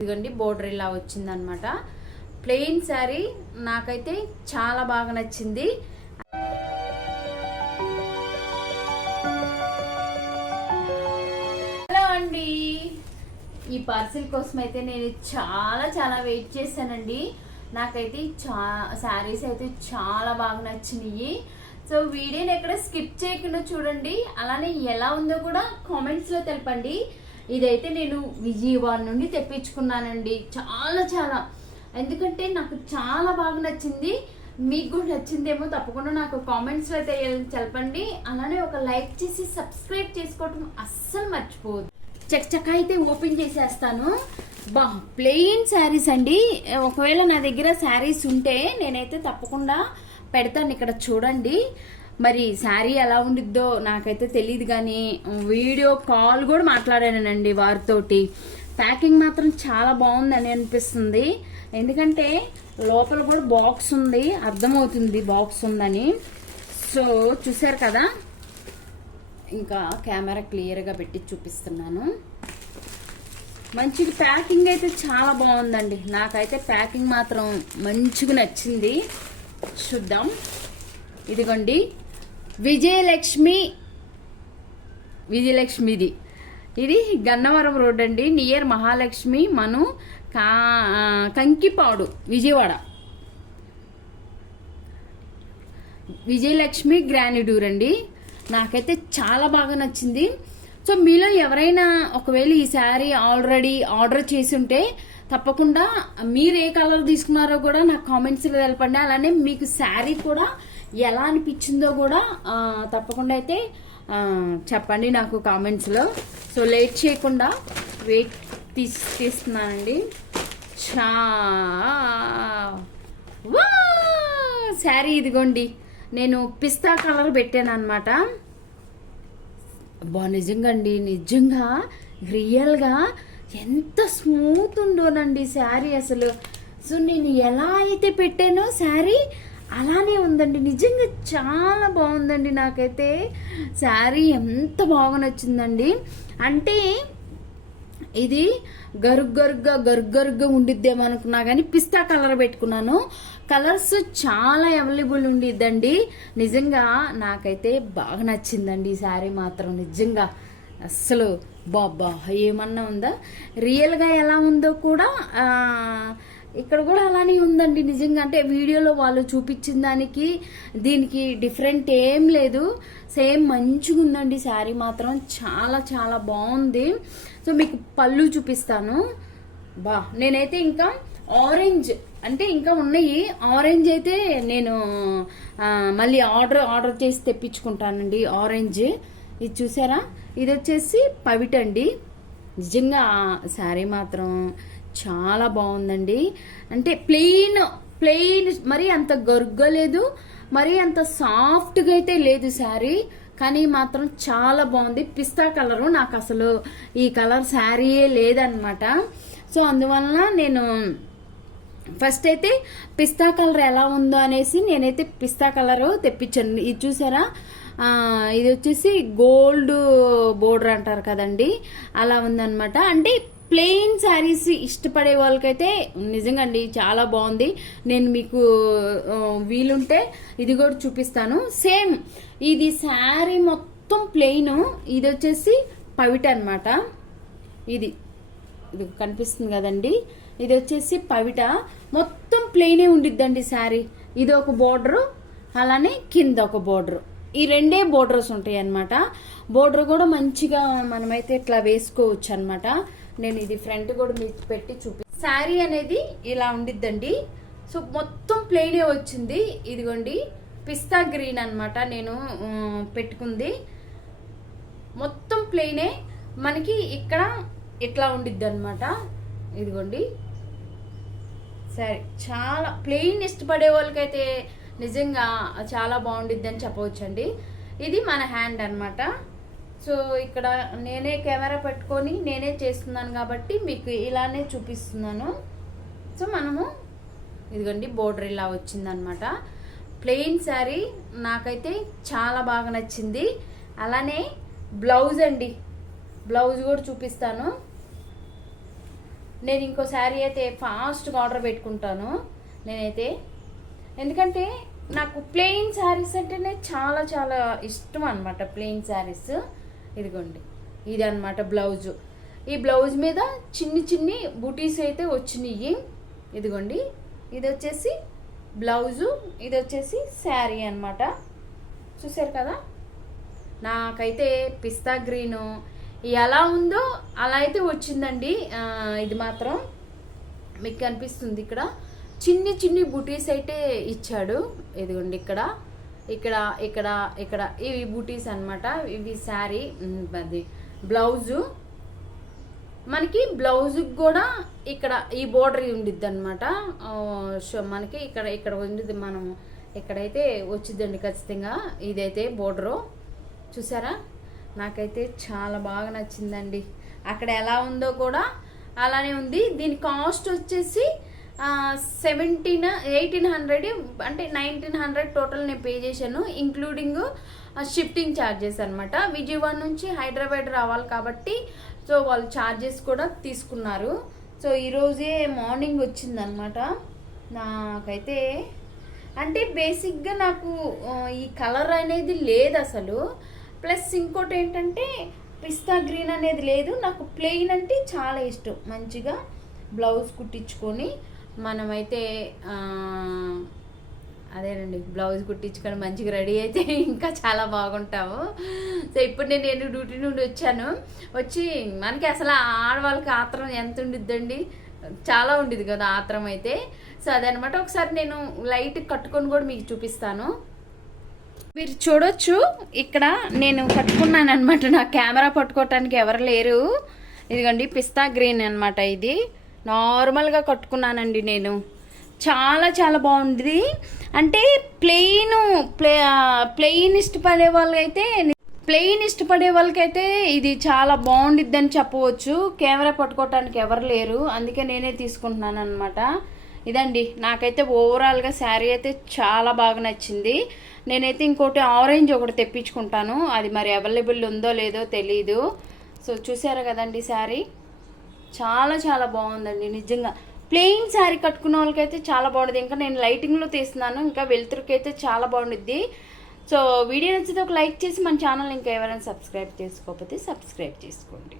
ఇదిగోండి బోర్డర్ ఇలా వచ్చిందనమాట. ప్లెయిన్ శారీ నాకైతే చాలా బాగా నచ్చింది. హలో అండి, ఈ పార్సిల్ కోసం అయితే నేను చాలా వెయిట్ చేశానండి. నాకైతే శారీస్ అయితే చాలా బాగా నచ్చినాయి. సో వీడియోని ఎక్కడ స్కిప్ చేయకుండా చూడండి. అలానే ఎలా ఉందో కూడా కామెంట్స్ లో తెలపండి. ఇదైతే నేను విజయవాడ నుండి తెప్పించుకున్నానండి. చాలా ఎందుకంటే నాకు చాలా బాగా నచ్చింది. మీకు కూడా నచ్చిందేమో తప్పకుండా నాకు కామెంట్స్ లో అయితే తెలపండి. అలానే ఒక లైక్ చేసి సబ్స్క్రైబ్ చేసుకోవటం అస్సలు మర్చిపోవద్దు. చక్క అయితే ఓపెన్ చేసేస్తాను. ప్లెయిన్ శారీస్ అండి. ఒకవేళ నా దగ్గర శారీస్ ఉంటే నేనైతే తప్పకుండా పెడతాను. ఇక్కడ చూడండి, మరి శారీ ఎలా ఉండిద్దో నాకైతే తెలియదు, కానీ వీడియో కాల్ కూడా మాట్లాడానండి వారితోటి. ప్యాకింగ్ మాత్రం చాలా బాగుందని అనిపిస్తుంది. ఎందుకంటే లోపల కూడా బాక్స్ ఉంది, అర్థమవుతుంది బాక్స్ ఉందని. సో చూసారు కదా, ఇంకా కెమెరా క్లియర్గా పెట్టి చూపిస్తున్నాను. మంచిగా ప్యాకింగ్ అయితే చాలా బాగుందండి. నాకైతే ప్యాకింగ్ మాత్రం మంచిగా నచ్చింది. చూద్దాం. ఇదిగోండి విజయలక్ష్మిది. ఇది గన్నవరం రోడ్ అండి, నియర్ మహాలక్ష్మి మను కంకిపాడు, విజయవాడ. విజయలక్ష్మి గ్రానిడ్యూర్ అండి. నాకైతే చాలా బాగా నచ్చింది. సో మీలో ఎవరైనా ఒకవేళ ఈ శారీ ఆల్రెడీ ఆర్డర్ చేసి ఉంటే తప్పకుండా మీరు ఏ కలర్ తీసుకున్నారో కూడా నాకు కామెంట్స్లో తెలపండి. అలానే మీకు శారీ కూడా ఎలా అనిపించిందో కూడా తప్పకుండా అయితే చెప్పండి నాకు కామెంట్స్లో. సో లేట్ చేయకుండా వెయిట్ తీస్తున్నానండి. శారీ ఇదిగోండి, నేను పిస్తా కలర్ పెట్టాను అనమాట. నిజంగా అండి, నిజంగా రియల్గా ఎంత స్మూత్ ఉండోనండి శారీ అసలు. సో నేను ఎలా అయితే పెట్టానో శారీ అలానే ఉందండి. నిజంగా చాలా బాగుందండి. నాకైతే శారీ ఎంత బాగా నచ్చిందండి. అంటే ఇది గరుగ్గరుగ్గా ఉండిద్దేమో అనుకున్నా కానీ పిస్తా కలర్ పెట్టుకున్నాను. కలర్స్ చాలా అవైలబుల్ ఉండిద్దండి. నిజంగా నాకైతే బాగా నచ్చిందండి ఈ శారీ మాత్రం. నిజంగా అస్సలు బాబా ఏమన్నా ఉందా, రియల్గా ఎలా ఉందో కూడా ఇక్కడ కూడా అలానే ఉందండి. నిజంగా అంటే వీడియోలో వాళ్ళు చూపించిన దానికి దీనికి డిఫరెంట్ ఏం లేదు, సేమ్ మంచిగా ఉందండి శారీ మాత్రం. చాలా బాగుంది. సో మీకు పళ్ళు చూపిస్తాను. నేనైతే ఇంకా ఆరెంజ్ అంటే ఇంకా ఉన్నాయి. ఆరెంజ్ అయితే నేను మళ్ళీ ఆర్డర్ చేసి తెప్పించుకుంటానండి. ఆరెంజ్ ఇది చూసారా, ఇది వచ్చేసి పవిటండి. నిజంగా శారీ మాత్రం చాలా బాగుందండి. అంటే ప్లెయిన్ మరి అంత గరుగ్గలేదు, మరి అంత సాఫ్ట్గా అయితే లేదు శారీ, కానీ మాత్రం చాలా బాగుంది. పిస్తా కలరు, నాకు అసలు ఈ కలర్ శారీయే లేదనమాట. సో అందువలన నేను ఫస్ట్ అయితే పిస్తా కలర్ ఎలా ఉందో అనేసి నేనైతే పిస్తా కలరు తెప్పించాను. ఇది చూసారా, ఇది వచ్చేసి గోల్డ్ బోర్డర్ అంటారు కదండి, అలా ఉందన్నమాట. అంటే ప్లెయిన్ శారీస్ ఇష్టపడే వాళ్ళకైతే నిజంగా అండి చాలా బాగుంది. నేను మీకు వీలుంటే ఇది కూడా చూపిస్తాను. సేమ్ ఇది శారీ మొత్తం ప్లెయిన్, ఇది వచ్చేసి పవిట అనమాట. ఇది కనిపిస్తుంది కదండి, ఇది వచ్చేసి పవిట. మొత్తం ప్లెయినే ఉండిద్దండి శారీ. ఇది ఒక బోర్డరు, అలానే కింద ఒక బోర్డరు. ఈ రెండే బోర్డర్స్ ఉంటాయి అనమాట. బోర్డర్ కూడా మంచిగా మనమైతే ఇట్లా వేసుకోవచ్చు అనమాట. నేను ఇది ఫ్రంట్ కూడా మీకు పెట్టి శారీ అనేది ఇలా ఉండిద్దండి. సో మొత్తం ప్లెయినే వచ్చింది. ఇదిగోండి పిస్తా గ్రీన్ అనమాట నేను పెట్టుకుంది. మొత్తం ప్లెయినే మనకి ఇక్కడ ఇట్లా ఉండిద్ది అనమాట. ఇదిగోండి సరే, చాలా ప్లెయిన్ ఇష్టపడే వాళ్ళకైతే నిజంగా చాలా బాగుండిద్ది అని చెప్పవచ్చండి. ఇది మన హ్యాండ్ అనమాట. సో ఇక్కడ నేనే కెమెరా పెట్టుకొని నేనే చేస్తున్నాను కాబట్టి మీకు ఇలానే చూపిస్తున్నాను. సో మనము ఇదిగోండి బోర్డర్ ఇలా వచ్చిందనమాట. ప్లెయిన్ శారీ నాకైతే చాలా బాగా నచ్చింది. అలానే బ్లౌజ్ అండి, బ్లౌజ్ కూడా చూపిస్తాను. నేను ఇంకో శారీ అయితే ఫాస్ట్గా ఆర్డర్ పెట్టుకుంటాను నేనైతే. ఎందుకంటే నాకు ప్లెయిన్ శారీస్ అంటేనే చాలా చాలా ఇష్టం అనమాట. ప్లెయిన్ శారీస్ ఇదిగోండి, ఇది అనమాట బ్లౌజు. ఈ బ్లౌజ్ మీద చిన్ని చిన్ని బూటీస్ అయితే వచ్చినాయి. ఇదిగోండి, ఇది వచ్చేసి బ్లౌజు, ఇది వచ్చేసి శారీ అనమాట. చూసారు కదా, నాకైతే పిస్తా గ్రీను ఎలా ఉందో అలా అయితే వచ్చిందండి. ఇది మాత్రం మీకు కనిపిస్తుంది, ఇక్కడ చిన్ని చిన్ని బూటీస్ అయితే ఇచ్చాడు. ఇదిగోండి, ఇక్కడ ఇక్కడ ఇక్కడ ఇక్కడ ఇవి బూటీస్ అనమాట. ఇవి శారీ, అది బ్లౌజు. మనకి బ్లౌజుకి కూడా ఇక్కడ ఈ బోర్డర్ ఉండిద్ది అనమాట. మనకి ఇక్కడ ఇక్కడ ఉండిద్ది, మనం ఇక్కడైతే వచ్చిద్దండి ఖచ్చితంగా. ఇదైతే బోర్డరు చూసారా, నాకైతే చాలా బాగా నచ్చిందండి. అక్కడ ఎలా ఉందో కూడా అలానే ఉంది. దీని కాస్ట్ వచ్చేసి 1800 అంటే 1900 టోటల్ నేను పే చేశాను, ఇంక్లూడింగ్ షిఫ్టింగ్ ఛార్జెస్ అనమాట. విజయవాడ నుంచి హైదరాబాద్ రావాలి కాబట్టి సో వాళ్ళు ఛార్జెస్ కూడా తీసుకున్నారు. సో ఈరోజే మార్నింగ్ వచ్చిందనమాట. నాకైతే అంటే బేసిక్గా నాకు ఈ కలర్ అనేది లేదు అసలు. ప్లస్ ఇంకోటి ఏంటంటే పిస్తా గ్రీన్ అనేది లేదు. నాకు ప్లెయిన్ అంటే చాలా ఇష్టం. మంచిగా బ్లౌజ్ కుట్టించుకొని మనమైతే అదేనండి, బ్లౌజ్ కుట్టించుకొని మంచిగా రెడీ అయితే ఇంకా చాలా బాగుంటాము. సో ఇప్పుడు నేను డ్యూటీ నుండి వచ్చి మనకి అసలు ఆడవాళ్ళకి ఆత్రం ఎంత ఉండిద్దండి, చాలా ఉండిద్ది కదా ఆత్రం అయితే. సో అదనమాట. ఒకసారి నేను లైట్ కట్టుకొని కూడా మీకు చూపిస్తాను. మీరు చూడొచ్చు, ఇక్కడ నేను కట్టుకున్నాను అనమాట. నా కెమెరా పట్టుకోవటానికి ఎవరు లేరు. ఇదిగోండి, పిస్తా గ్రీన్ అనమాట. ఇది నార్మల్గా కట్టుకున్నానండి నేను. చాలా చాలా బాగుంది. అంటే ప్లెయిన్ ఇష్టపడే వాళ్ళకైతే ఇది చాలా బాగుండిద్దని చెప్పవచ్చు. కెమెరా పట్టుకోవటానికి ఎవరు లేరు, అందుకే నేనే తీసుకుంటున్నాను అనమాట. ఇదండి, నాకైతే ఓవరాల్గా శారీ అయితే చాలా బాగా నచ్చింది. నేనైతే ఇంకోటి ఆరెంజ్ ఒకటి తెప్పించుకుంటాను, అది మరి అవైలబుల్ ఉందో లేదో తెలీదు. సో చూసారా కదండి, శారీ చాలా చాలా బాగుందండి నిజంగా. ప్లెయిన్ శారీ కట్టుకున్న వాళ్ళకైతే చాలా బాగుంటుంది. ఇంకా నేను లైటింగ్లో తీస్తున్నాను, ఇంకా వెలుతురుకి అయితే చాలా బాగుంటుంది. సో వీడియో నచ్చితే ఒక లైక్ చేసి మన ఛానల్ ఇంకా ఎవరైనా సబ్స్క్రైబ్ చేసుకోకపోతే సబ్స్క్రైబ్ చేసుకోండి.